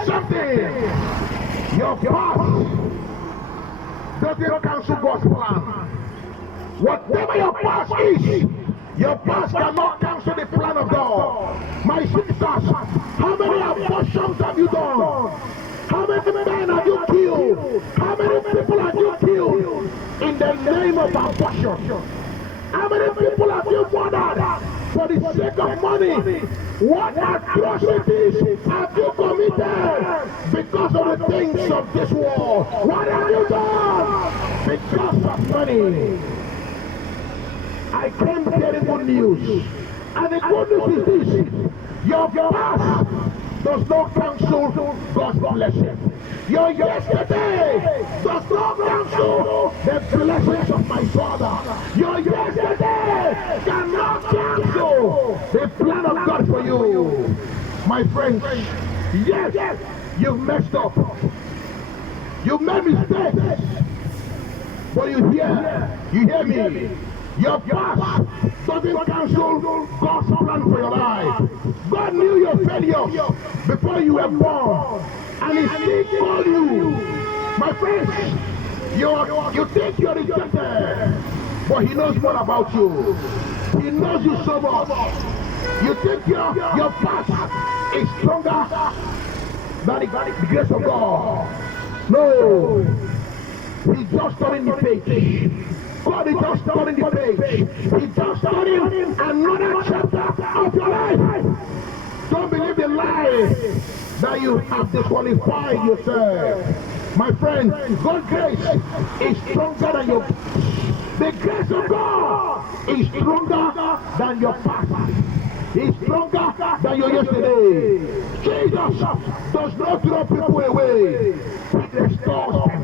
you something. Your past doesn't cancel God's plan. Whatever your past is, your past cannot cancel the plan of God. My sisters, how many abortions have you done? How many men have you killed? How many people have you killed in the name of abortion? How many people have you murdered for the sake of money? What atrocities have you committed because of the things of this world? What have you done because of money? I came bearing good news, and the good news is this: your past does not cancel God's blessing. Your yesterday does not cancel the blessings of my Father. Your yesterday cannot cancel the plan of God for you. My friends, yes, you've messed up. You've made mistakes. But you hear me. Your past doesn't cancel God's plan for your life. God knew your failures before you were born, and He still called you. My friends, you think you're rejected, but He knows more about you. He knows you so much. You think your past is stronger than the grace of God. No, He's just turning the page. God is just turning the page. He's just turning another chapter of your life. Don't believe the lie that you have disqualified yourself. My friend, God's grace is stronger than your past. The grace of God is stronger than your past. He's stronger than your yesterday. Jesus does not throw people away. He restores them.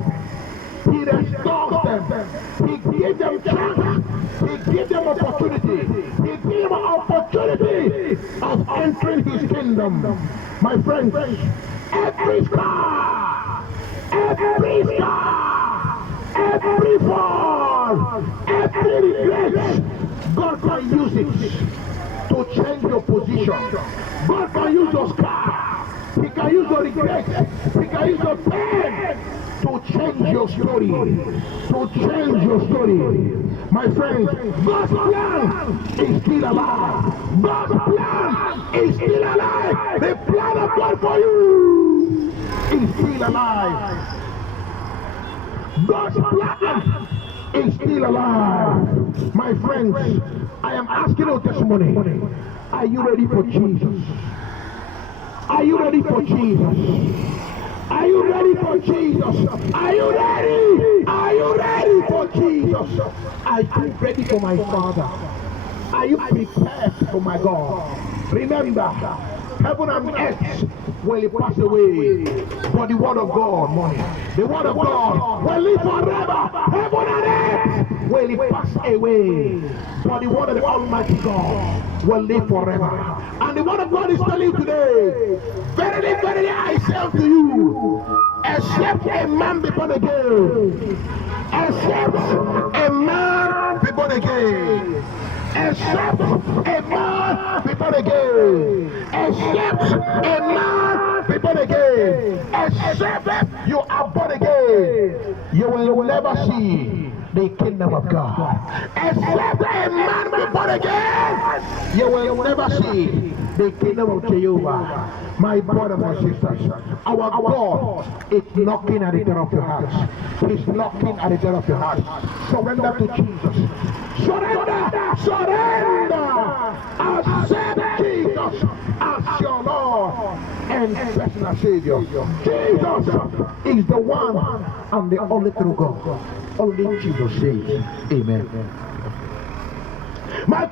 He restores them. He gives them chance. He gives them opportunity. He gives them opportunity of entering His kingdom. My friends, every scar, every fall, every regret, God can use it to change your position. God can use your scar. He can use your regret. He can use your pain to change your story. To change your story. My friends, God's plan is still alive. God's plan is still alive. The plan of God for you is still alive. God's plan is still alive. My friends, I am asking you this morning, are you ready for Jesus? Are you ready for Jesus? Are you ready for Jesus? Are you ready? Are you ready for Jesus? Are you ready for my Father? Are you prepared for my God? Remember, heaven and earth will pass away, but the word of God, the word of God will live forever. Heaven and earth will pass away, but the word of the Almighty God will live forever. And the word of God is telling you today, verily, verily, I say unto you, except a man be born again, except a man be born again, except a man be born again, except a man be born again, except you are born again, you will never see the kingdom of God. Except a man be born again, you will never see the kingdom of Jehovah. My brothers and sisters, our God is knocking at the door of your heart. He's knocking at the door of your heart. Surrender to Jesus. Surrender! Surrender! Accept Jesus as your Lord and personal Savior. Jesus is the one and the only true God. Only Jesus saves. Amen. My